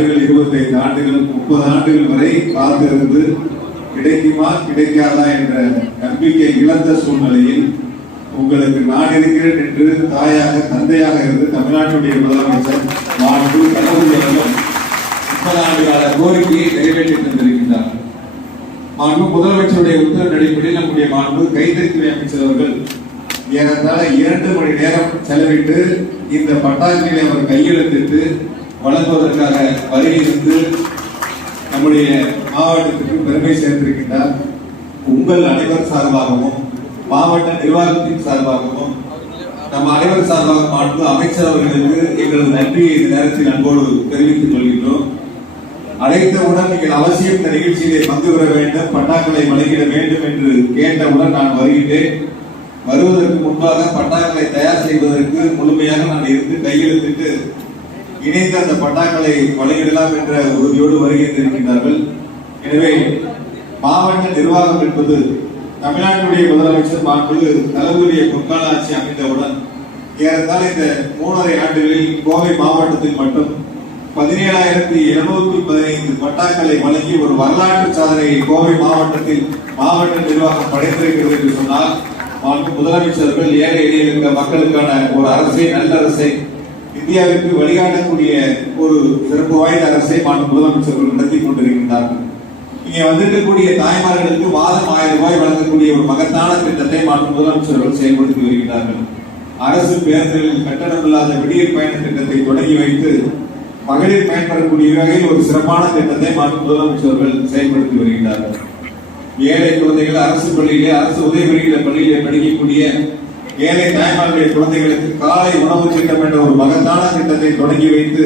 ஆண்டுகள் இருபத்தைந்து ஆண்டுகள் முப்பது ஆண்டுகள் வரை காத்திருந்து கிடைக்குமா கிடைக்காதா என்ற நம்பிக்கை இழந்த சூழ்நிலையில் உங்களுக்கு நான் இருக்கிறேன் என்று தாயாக தந்தையாக இருந்து தமிழ்நாட்டுடைய முதலமைச்சர் மாண்பு தளபதி முப்பது ஆண்டு கால கோரிக்கையை நிறைவேற்றி தந்திருக்கின்றார். மாண்பு முதலமைச்சருடைய உத்தரவு அடிப்படையில் நம்முடைய மாண்பு கைத்தறித்துறை அமைச்சர் அவர்கள் ஏறத்தாழ இரண்டு மணி நேரம் செலவிட்டு இந்த பட்டாசுகளை அவர் கையெழுத்திட்டு வழங்குவதற்காக வருகிறது நம்முடைய மாவட்டத்திற்கு பெருமை சேர்ந்திருக்கின்றார். உங்கள் அனைவர் சார்பாகவும் மாவட்ட நிர்வாகத்தின் சார்பாகவும் நம் அனைவர் சார்பாக மாண்பு அமைச்சர் அவர்களுக்கு எங்களது நன்றியை இந்த நேரத்தில் அன்போடு தெரிவித்துக் கொள்கின்றோம். அழைத்தவுடன் நீங்கள் அவசியம் இந்த நிகழ்ச்சியிலே பங்கு பெற வேண்டும் பட்டாக்களை வழங்கிட வேண்டும் என்று கேட்டவுடன் நான் வருகின்றேன். வருவதற்கு முன்பாக பட்டாக்களை தயார் செய்வதற்கு முழுமையாக நான் இருந்து கையெழுத்திட்டு இணைந்து அந்த பட்டாக்களை வழங்கிடலாம் என்ற உறுதியோடு வருகின்றிருக்கின்றார்கள் எனவே மாவட்ட நிர்வாகம் என்பது தமிழ்நாட்டுடைய முதலமைச்சர் மாண்பு தளபதியுடைய பொற்கால ஆட்சி அமைந்தவுடன் ஏறத்தாழ இந்த மூணரை ஆண்டுகளில் கோவை மாவட்டத்தில் மட்டும் பதினேழாயிரத்தி இருநூத்தி பதினைந்து பட்டாக்களை வழங்கி ஒரு வரலாற்று சாதனையை கோவை மாவட்டத்தில் மாவட்ட நிர்வாகம் படைத்திருக்கிறது என்று சொன்னால் முதலமைச்சர்கள் ஏழை எளிய மக்களுக்கான ஒரு அரசை நல்ல அரசை இந்தியாவிற்கு வழிகாட்டக்கூடிய ஒரு சிறப்பு வாய்ந்த அரசை மாண்பு முதலமைச்சர்கள் நடத்தி கொண்டிருக்கின்றார்கள் இங்கே வந்திருக்கக்கூடிய தாய்மார்களுக்கு மாதம் ஆயிரம் ரூபாய் வழங்கக்கூடிய ஒரு மகத்தான திட்டத்தை மாண்பு முதலமைச்சர்கள் செயல்படுத்தி வருகின்றார்கள். அரசு பேருந்துகளில் கட்டணம் இல்லாத விடியல் பயண திட்டத்தை தொடங்கி வைத்து மகளிர் பயன்பெறக்கூடிய வகையில் ஒரு சிறப்பான திட்டத்தை மாண்பு முதலமைச்சர்கள் செயல்படுத்தி வருகின்றார்கள். ஏழை குழந்தைகள் அரசு பள்ளியிலே அரசு உதவி பள்ளியிலே படிக்கக்கூடிய ஏழை தாய்மார்களுடைய குழந்தைகளுக்கு காலை உணவு திட்டம் என்ற ஒரு மகத்தான திட்டத்தை தொடங்கி வைத்து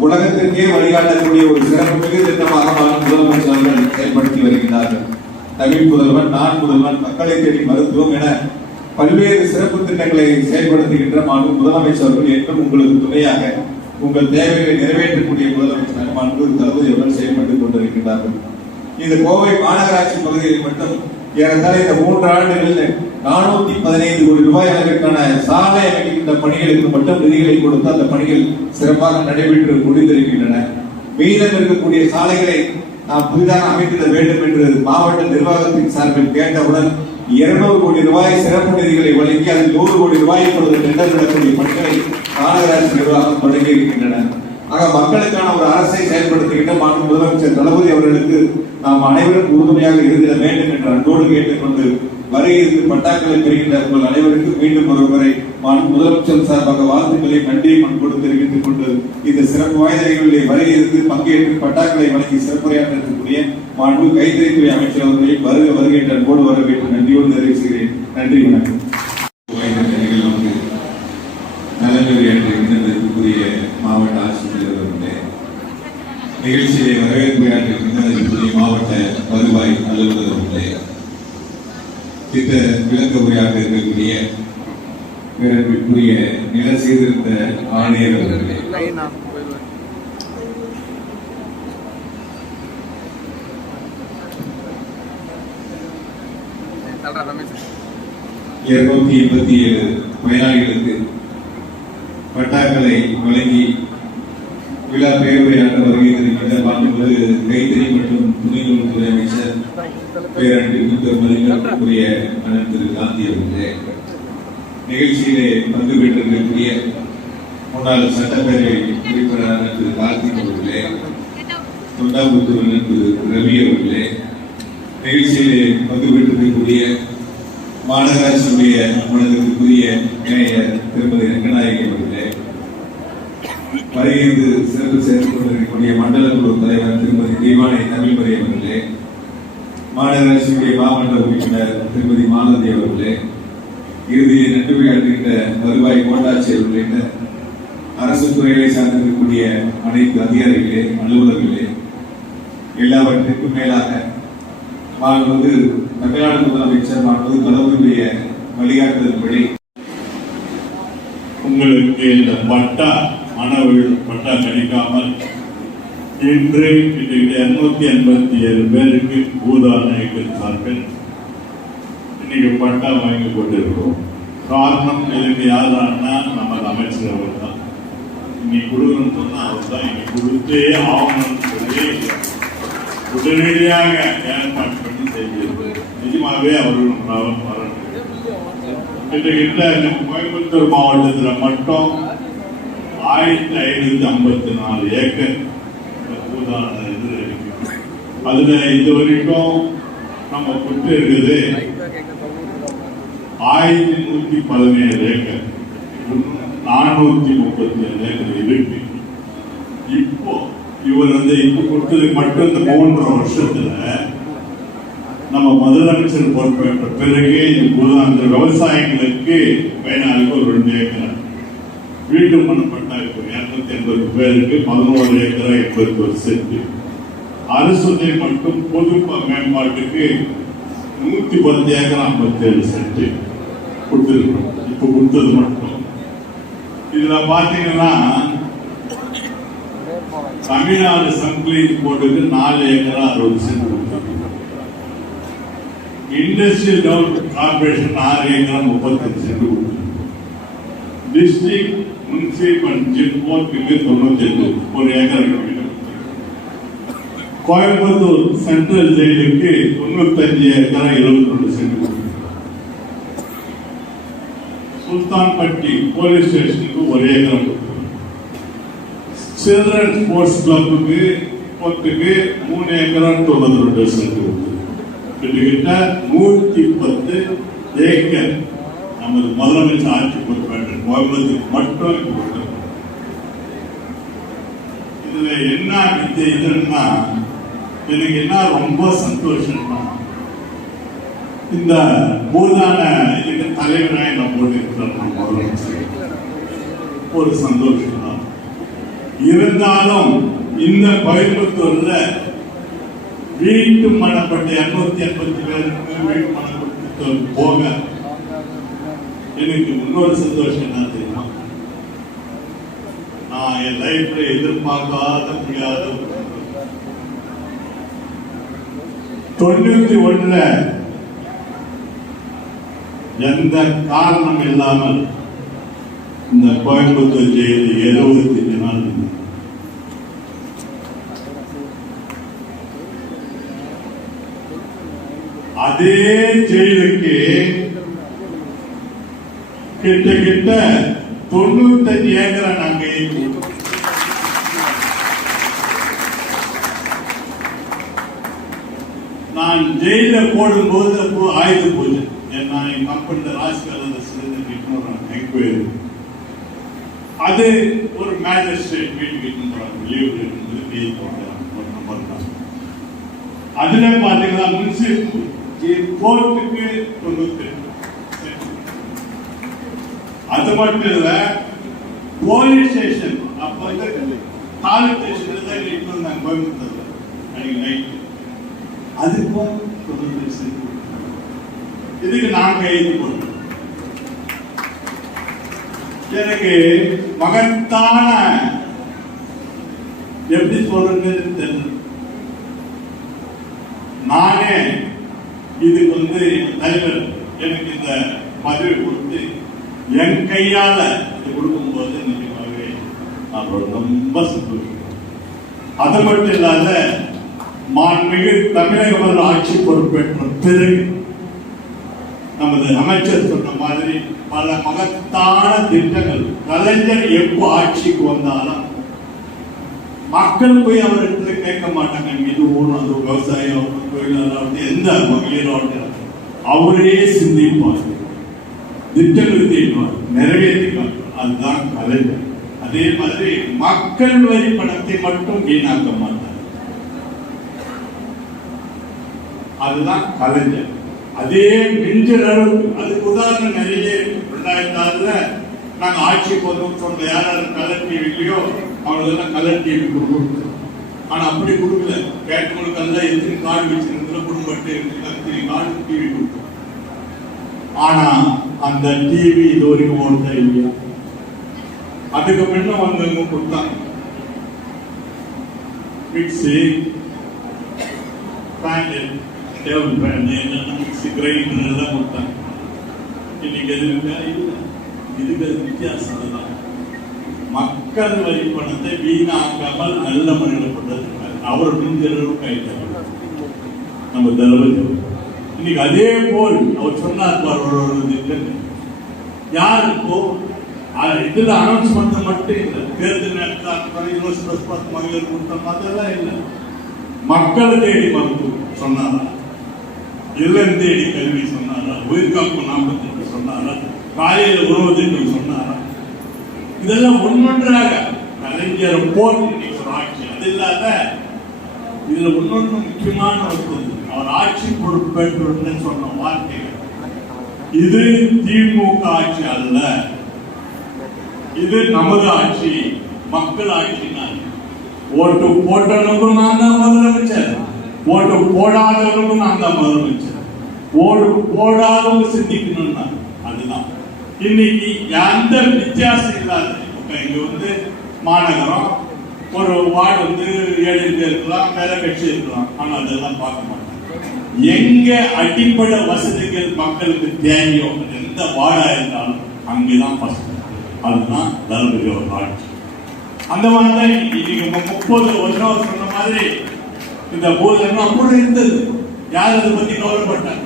உலகத்திற்கே வழிகாட்டக்கூடிய ஒரு சிறப்புமிகு திட்டமாக முதலமைச்சர் அவர்கள் செயல்படுத்தி வருகிறார்கள் தமிழ் முதல்வன் நான் முதல்வன் மக்களை தேடி மருத்துவம் என பல்வேறு சிறப்பு திட்டங்களை செயல்படுத்துகின்ற மாண்பு முதலமைச்சர் என்றும் உங்களுக்கு துணையாக உங்கள் தேவைகளை நிறைவேற்றக்கூடிய முதலமைச்சர் மாண்பு தளபதி அவர்கள் செயல்பட்டுக் கொண்டிருக்கிறார்கள் இந்த கோவை மாநகராட்சி பகுதியில் மட்டும் ஏறத்தாழ இந்த மூன்று ஆண்டுகளில் நானூத்தி பதினைந்து கோடி ரூபாய் அளவிற்கான சாலை அமைக்கின்ற பணிகளுக்கு மட்டும் நிதிகளை கொடுத்து அந்த பணிகள் சிறப்பாக நடைபெற்று முடிந்திருக்கின்றன. மீதம் இருக்கக்கூடிய சாலைகளை நாம் புதிதாக அமைத்திட வேண்டும் என்று மாவட்ட நிர்வாகத்தின் சார்பில் கேட்டவுடன் இருநூறு கோடி ரூபாய் சிறப்பு நிதிகளை வழங்கி அதில் நூறு கோடி ரூபாய் இப்பொழுது டெண்டர் விடக்கூடிய பணிகளை மாநகராட்சி நிர்வாகம் தொடங்கி இருக்கின்றன ஆக மக்களுக்கான ஒரு அரசை செயல்படுத்துகின்ற மாண்பு முதலமைச்சர் தளபதி அவர்களுக்கு நாம் அனைவரும் உறுதுணையாக இருந்திட வேண்டும் என்று அன்போடு கேட்டுக்கொண்டு வருகையிற்கு பட்டாக்களை பெறுகின்ற உங்கள் அனைவருக்கும் மீண்டும் ஒரு முறை மாண்பு முதலமைச்சர் சார்பாக வாழ்த்துக்களை நன்றியை மண்போடு தெரிவித்துக் கொண்டு இந்த சிறப்பு வாய்ந்த நிகழ்வுகளில் வருகையிற்கு பங்கேற்று பட்டாக்களை வழங்கி சிறப்புரையாற்றக்கூடிய மாண்பு கைத்தறித்துறை அமைச்சர் அவர்களை வருக வருகின்ற அன்போடு வரவேற்று நன்றியோடு தெரிவிக்கிறேன் நன்றி வணக்கம் வாய்ந்த நிகழ்வுக்கு நலனுரையாற்றிருக்கின்றதற்குரிய மாவட்ட ஆட்சித்தலைவர் அவர்களே நிகழ்ச்சியை வரவேற்பு ஆற்றிருக்கின்றதற்குரிய மாவட்ட வருவாய் அலுவலர் திட்ட விளக்க உரையாக இருக்கக்கூடிய பிறப்பிற்குரிய நில சீர்திருத்த ஆணையர் அவர்களே. இருநூத்தி எண்பத்தி ஏழு பயனாளிகளுக்கு பட்டாக்களை வழங்கி விழா பேருரையாற்ற வருகின்ற மாண்புமிகு கைத்தறி மற்றும் துணைநூல்துறை அமைச்சர் பேரன்பிற்கு அண்ணன் திரு காந்தி அவர்களே. நிகழ்ச்சியிலே பங்கு பெற்றிருக்கக்கூடிய முன்னாள் சட்டப்பேரவை உறுப்பினர் திரு கார்த்திக் அவர்களே தொண்டாபுத்தூர் திரு ரவி அவர்களே நிகழ்ச்சியிலே பங்கு பெற்றிருக்கக்கூடிய மாநகராட்சியுடைய மனதிற்குரிய இணைய திருமதி ரங்கநாயகி அவர்களே வருகிறது சிறப்பு சேர்ந்து கொண்டிருக்கக்கூடிய மண்டல குழு தலைவர் திருமதி தீவானை தமிழ்மறை அவர்களே மாநகராட்சியுடைய மாவட்ட உறுப்பினர் திருமதி மாலதி அவர்களே இறுதியில் நன்றி உரையாற்றுகின்ற வருவாய் கோட்டாட்சியர் உள்ளிட்ட அரசு துறைகளை சார்ந்திருக்கக்கூடிய அனைத்து அதிகாரிகளே அலுவலர்களே எல்லாவற்றிற்கும் மேலாக மாண்புமிகு தமிழ்நாடு முதலமைச்சர் மாண்புமிகு தளபதியுடைய வழிகாட்டுதல்படி உங்களுக்கு இந்த பட்டா மாணவர்கள் பட்டா கிடைக்காமல் இன்று கிட்டத்தட்ட இருநூத்தி எண்பத்தி ஏழு பேருக்கு ஊதா நாயக்கர் சார்கள் இன்னைக்கு பட்டா வாங்கி கொண்டிருக்கிறோம் காரணம் இதுக்கு யாருன்னா நமது அமைச்சர் அவர் தான் இன்னைக்கு கொடுக்கணும்னு சொன்னா அவர் தான் இன்னைக்கு கொடுத்தே ஆகணும்னு சொல்லி உடனடியாக ஏற்பாடு பண்ணி செஞ்சது நிஜமாகவே அவர்கள் வரணும் கிட்டத்தட்ட கோயம்புத்தூர் மாவட்டத்தில் மட்டும் ஆயிரத்தி ஐநூத்தி ஐம்பத்தி நாலு ஏக்கர் இது அதுல இது வரைக்கும் நம்ம குட்டு இருக்குது. ஆயிரத்தி நூத்தி பதினேழு ஏக்கர். நானூத்தி முப்பத்தி ஏழு ஏக்கர் இருக்கு. இப்போ இவர் வந்து இப்ப கொடுத்தது மட்டும் இந்த மூன்று வருஷத்துல நம்ம முதலமைச்சர் பொறுப்பேற்ற பிறகு இந்த அந்த விவசாயிகளுக்கு பயனாளிக்கு ஒரு ரெண்டு ஏக்கர். வீட்டு மனம் பட்டா பேருக்கு பதினோரு ஏக்கரா எண்பத்தி ஒரு சென்ட். அரசுதை மட்டும் பொது மேம்பாட்டுக்கு நூத்தி பத்து ஏக்கர் ஐம்பத்தி ஏழு சென்ட் கொடுத்துருக்கோம் இப்போ கொடுத்தது மட்டும். இதுல பாத்தீங்கன்னா தமிழ்நாடு சங்கிலீட் போர்டுக்கு நாலு ஏக்கரா அறுபது சென்ட் கொடுத்துருக்கோம் இண்டஸ்ட்ரியல் டெவலப்மெண்ட் கார்பரேஷன் ஆறு ஏக்கரா முப்பத்தஞ்சு சென்ட் கொடுத்துருக்கோம் டிஸ்ட்ரிக்ட் முனிசிபல் ஜிப்கோட்டுக்கு தொண்ணூத்தி எட்டு ஒரு ஏக்கர் கோயம்புத்தூர் சென்ட்ரல் ஜெயிலுக்கு தொண்ணூத்தஞ்சு ஏக்கரா இருபத்தி ரெண்டு சென்ட் சுல்தான்பட்டி போலீஸ் ஸ்டேஷனுக்கு ஒரு ஏக்கர் சில்ட்ரன் ஸ்போர்ட்ஸ் கிளப்புக்கு பத்துக்கு மூணு ஏக்கரா தொண்ணூத்தி ரெண்டு சென்ட் கிட்டத்தட்ட நூத்தி பத்து ஏக்கர் நமது முதலமைச்சர் ஆட்சி பொறுப்பேற்ற கோயம்புத்தூர் மட்டும் இப்ப இதுல என்ன வித்தியை இதுன்னா எனக்கு என்ன ரொம்ப சந்தோஷம்னா இந்த பூதான இதுக்கு தலைவராக என்ன போட்டிருக்கிறார் முதலமைச்சர். ஒரு சந்தோஷம் தான் இருந்தாலும் இந்த கோயம்புத்தூர்ல வீட்டு மனப்பட்ட இருநூத்தி எண்பத்தி பேருக்கு வீட்டு மனப்பட்டு போக எனக்கு இன்னொரு சந்தோஷம் என்ன தெரியுமா? நான் என் லைஃப்ல எதிர்பார்க்காத முடியாத தொண்ணூத்தி ஒண்ணுல எந்த காரணம் இல்லாமல் இந்த கோயம்புத்தூர் ஜெயிலில் எழுபத்தி அஞ்சு நாள் அதே ஜெயிலுக்கு கிட்டத்தட்ட தொண்ணூத்தஞ்சு ஏக்கரை நாங்க நான் ஜெயில போடும்போது அப்போ ஆயுத பூஜை ஏன்னா என் மக்கள் ராஜ்கால சிறந்த என்கொயரி அது ஒரு மேஜிஸ்ட்ரேட் வீட்டுக்கு போறாங்க. லீவ் இருந்து லீவ் போடுறாங்க ஒரு நம்பர் தான். அதுல பாத்தீங்கன்னா முன்சிபல் கோர்ட்டுக்கு தொண்ணூத்தி அது மட்டும் இல்ல போலீஸ் ஸ்டேஷன். அப்ப வந்து காலேஜ் ஸ்டேஷன்ல தான் இட்டு இருந்தாங்க கோயம்புத்தூர்ல. அன்னைக்கு நைட்டு அதுக்கும் தொடர்ந்து இதுக்கு நான் கைது போட்டோம் எனக்கு மகத்தான எப்படி சொல்றதுன்னு தெரியல. நானே இதுக்கு வந்து தலைவர் எனக்கு இந்த பதவி கொடுத்து என் கையால கொடுக்கும் கொடுக்கும்போது நிச்சயமாகவே நான் ரொம்ப சந்தோஷம். அது மட்டும் இல்லாத மாண்புமிகு தமிழக முதல் ஆட்சி பொறுப்பேற்ற பிறகு நமது அமைச்சர் சொன்ன மாதிரி பல மகத்தான திட்டங்கள் கலைஞர் எப்போ ஆட்சிக்கு வந்தாலும் மக்கள் போய் அவர்கிட்ட கேட்க மாட்டாங்க. இது ஊர் அது விவசாயம் தொழிலாளர் எந்த மகளிராகட்டும் அவரே சிந்திப்பாங்க திட்டங்கள் நிறைவேற்றி அதுதான் கலைஞர். அதே மாதிரி மக்கள் வரி பணத்தை மட்டும் வீணாக்க மாட்டார். அதுதான் கலைஞர். அதே மிஞ்சிற அளவுக்கு அதுக்கு உதாரணம் நிறைய இருக்கு. ரெண்டாயிரத்தி ஆறுல நாங்க ஆட்சி வந்தோம் சொன்ன யார் கலர் கலர் இல்லையோ அவங்களெல்லாம் கலர் டிவி கொடுக்கணும். ஆனா அப்படி கொடுக்கல. கேட்டவங்களுக்கு எல்லாம் எத்தனை கார்டு வச்சிருக்கிற குடும்பத்தை எத்தனை இருக்கு கார்டு டிவி கொடுத்தோம் ஆனா அந்த டிவி இது வரைக்கும் ஓடுதா இல்லையா? அதுக்கு முன்ன வந்தவங்க கொடுத்தாங்க mixie fan table fan mixie grinder எல்லாம் கொடுத்தாங்க இன்னைக்கு எது இல்லை. இதுக்கு வித்தியாசம் தான் மக்கள் வரி பணத்தை வீணாக்காமல் நல்ல மனிதப்பட்டது அவர் பின்தொடரும் கைத்தவர் நம்ம தளபதி இன்னைக்கு அதே போல் அவர் சொன்னார் பார் ஒரு ஒரு இதுல அனௌன்ஸ்மெண்ட் மட்டும் இல்லை. தேர்தல் நேரத்தில் இலவச பஸ் பாஸ் மகளிர் கூட்டம் அதெல்லாம் இல்லை. மக்களை தேடி மருத்துவம் சொன்னாரா? இல்லம் தேடி கல்வி சொன்னாரா? உயிர்காப்பு நாற்பத்தி சொன்னாரா? காலையில உணவு திட்டம் சொன்னாரா? இதெல்லாம் ஒன்றொன்றாக கலைஞர் போல் இன்னைக்கு ஒரு ஆட்சி. அது இல்லாத இதுல ஒன்னொன்று முக்கியமான ஒரு அவர் ஆட்சி பொறுப்பேற்று சொன்ன வார்த்தைகள் இது திமுக ஆட்சி அல்ல. இது நமது ஆட்சி மக்கள் ஆட்சி ஓட்டு போட்டவனுக்கும் நான் தான் முதலமைச்சர். ஓட்டு போடாதவனுக்கும் நான் தான் முதலமைச்சர். ஓட்டு போடாதவங்க சிந்திக்கணும்னா அதுதான். இன்னைக்கு எந்த வித்தியாசம் இல்லாத இப்ப இங்க வந்து மாநகரம் ஒரு வார்டு வந்து ஏழு பேர் இருக்கலாம் வேற கட்சி இருக்கலாம். ஆனா அதெல்லாம் பார்க்க மாட்டோம். எங்க அடிப்படை வசதிகள் மக்களுக்கு தேவையோ எந்த வாடா இருந்தாலும் அங்கேதான் ஃபர்ஸ்ட் அதுதான் தர்மபுரி ஆட்சி. அந்த மாதிரி தான் இன்னைக்கு முப்பது வருஷம் சொன்ன மாதிரி இந்த போதெல்லாம் கூட இருந்தது. யார் அதை பத்தி கவலைப்பட்டாங்க?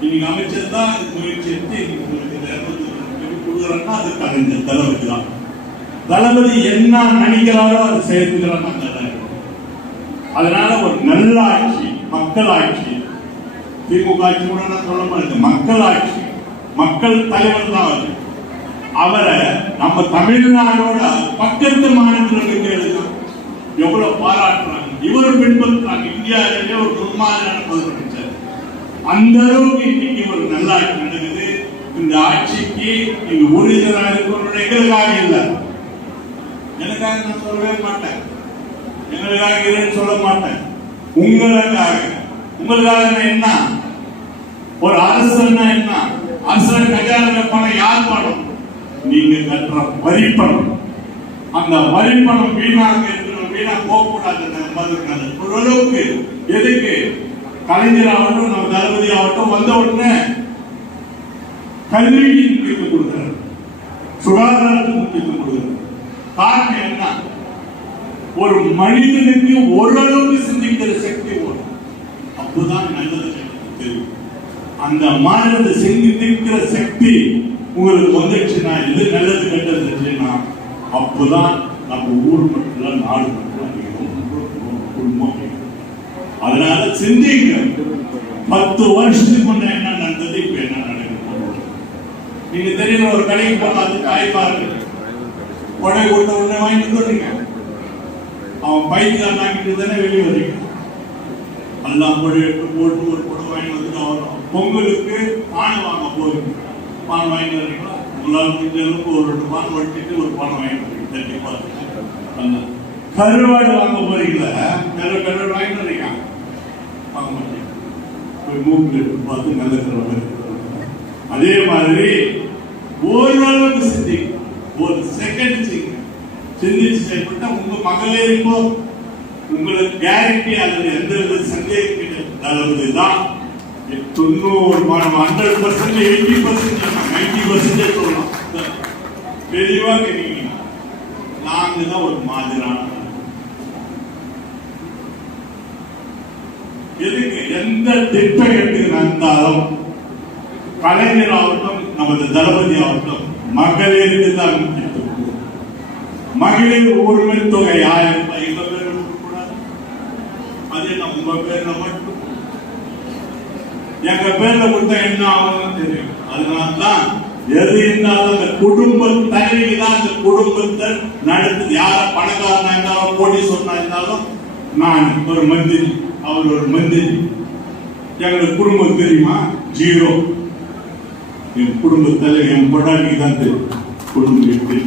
இன்னைக்கு அமைச்சர் தான் இது முயற்சி எடுத்து இன்னைக்கு அது கலைஞர் தளபதி தான். தளபதி என்ன நினைக்கிறாரோ அதை செயல்படுறாங்க அதனால ஒரு நல்ல ஆட்சி மக்கள் ஆட்சி திமுக ஆட்சி கூட நான் சொல்ல மாட்டேன் மக்கள் ஆட்சி. மக்கள் தலைவர் தான் அவர் அவரை நம்ம தமிழ்நாடோட பக்கத்து மாநிலங்களுக்கு எழுதும் எவ்வளவு பாராட்டுறாங்க. இவர் பின்பற்றாங்க இந்தியாவிலே ஒரு முன்மாதிரியான முதலமைச்சர் அந்த அளவுக்கு இன்னைக்கு ஒரு நல்ல ஆட்சி நடக்குது. இந்த ஆட்சிக்கு நீங்க உறுதியாக இருக்கிறவங்க எங்களுக்காக இல்லை. எனக்காக நான் சொல்லவே மாட்டேன். எங்களுக்காக இல்லைன்னு சொல்ல மாட்டேன். உங்களுக்காக. உங்களுக்காக என்ன? ஒரு அரசன்னா என்ன? அரசர் கஜான பணம் யார் பணம்? நீங்க கட்டுற வரி பணம். அந்த வரி பணம் வீணாக இருக்கணும் வீணா போகக்கூடாது ஓரளவுக்கு எதுக்கு? கலைஞர் ஆகட்டும் நம்ம தளபதி ஆகட்டும் வந்த உடனே கல்விக்கு முக்கியத்துவம் கொடுக்கிறார். சுகாதாரத்துக்கு முக்கியத்துவம் கொடுக்கிறார். காரணம் என்ன? ஒரு மனிதனுக்கு ஓரளவுக்கு சிந்திக்கிற சக்தி வரும் அப்போதான் நல்லது தெரியும். அந்த மாதிரி சிந்திக்கிற சக்தி உங்களுக்கு வந்துச்சுன்னா எது நல்லது கெட்டது செஞ்சுன்னா அப்போதான் நம்ம ஊர் மட்டும் நாடு மட்டும் குடும்பம் அதனால சிந்திங்க. பத்து வருஷத்துக்கு முன்ன என்ன நடந்தது இப்ப என்ன நடக்குது? நீங்க தெரியல ஒரு கடைக்கு போனா அது காய் பாருங்க. கொடை கொடுத்த உடனே வாங்கிட்டு வரீங்க அவன் பைக்கு தான் வாங்கிட்டு தானே வெளியே வரீங்க எல்லாம் கொடை போட்டு ஒரு கொடை வாங்கி வந்துட்டு வரோம் பொங்கலுக்கு பானை வாங்க போறீங்க. பானை வாங்கிட்டு வரீங்களா? உங்களால் முடிஞ்ச அளவுக்கு ஒரு ரெண்டு பானை வட்டிட்டு ஒரு பானை வாங்கிட்டு வரீங்க. தட்டி கருவாடு வாங்க போறீங்களா? நல்ல கருவாடு வாங்கிட்டு வரீங்க. வாங்க மாட்டீங்க போய் மூக்கில் எடுத்து பார்த்து நல்ல கருவாடு அதே மாதிரி ஓரளவுக்கு சிந்திங்க. ஒரு செகண்ட் சிங்க சிந்திச்சு செயல்பட்டா உங்க மகளே இருக்கும் உங்களுக்கு கேரண்டி அல்லது எந்த வித சந்தேகம் கிடையாது. தளபதி தான். தொண்ணூறு மாதம் hundred percent eighty percent ninety percentage சொல்லலாம் தெளிவா கேட்டீங்கன்னா நாங்க தான் ஒரு மாதிரான எதுக்கு எந்த திட்டம் எடுத்து நடந்தாலும் கலைஞர் ஆகட்டும் நமது தளபதி ஆகட்டும் மகளிருக்கு தான் முக்கியத்துவம் மகளிர் உரிமை தொகை ஆயிரம் ரூபாய் எங்க பேர் கொடுக்கக்கூடாது அது என்ன உங்க பேர் நம்ம எங்க பேர்ல கொடுத்தா என்ன ஆகும்னு தெரியும். அதனால்தான் எது இருந்தாலும் அந்த குடும்பம் தலைவி தான் அந்த குடும்பத்தை நடத்து யார பணக்காரனா இருந்தாலும் கோடீஸ்வரனா இருந்தாலும் நான் ஒரு மந்திரி அவர் ஒரு மந்திரி. எங்களுக்கு குடும்பம் தெரியுமா? ஜீரோ. என் குடும்ப தலைவர் என் பொண்டாட்டிக்கு தான் தெரியும். குடும்பம் எப்படி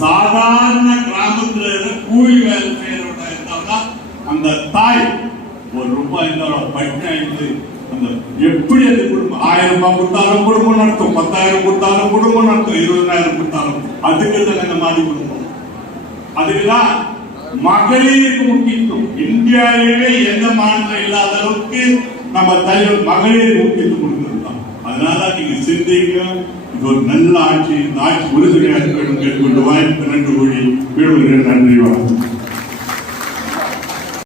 சாதாரண கிராமத்துல இருக்கிற கூலி வேலை செய்யறவங்க இருந்தால்தான் அந்த தாய் ஒரு ரூபாய் இருந்தாலும் பட்டினா இருந்து அந்த எப்படி அந்த குடும்பம்? ஆயிரம் ரூபாய் கொடுத்தாலும் குடும்பம் நடத்தும் பத்தாயிரம் கொடுத்தாலும் குடும்பம் நடத்தும் இருபதாயிரம் கொடுத்தாலும். அதுக்கு தான் இந்த மாதிரி குடும்பம். அதுக்குதான் மகளிருக்கு முக்கியத்துவம். இந்தியாவிலே எந்த மாநிலம் இல்லாத அளவுக்கு நம்ம தலைவர் மகளிர் முக்கியத்துவம் கொடுக்கிறது அதனால நீங்க சிந்திங்க. இது ஒரு நல்ல ஆட்சி. இந்த ஆட்சி உறுதுணையாக வேண்டும் கேட்டுக்கொண்டு வாய்ப்பு நன்றி கூடி விடுகிறேன் நன்றி வணக்கம்.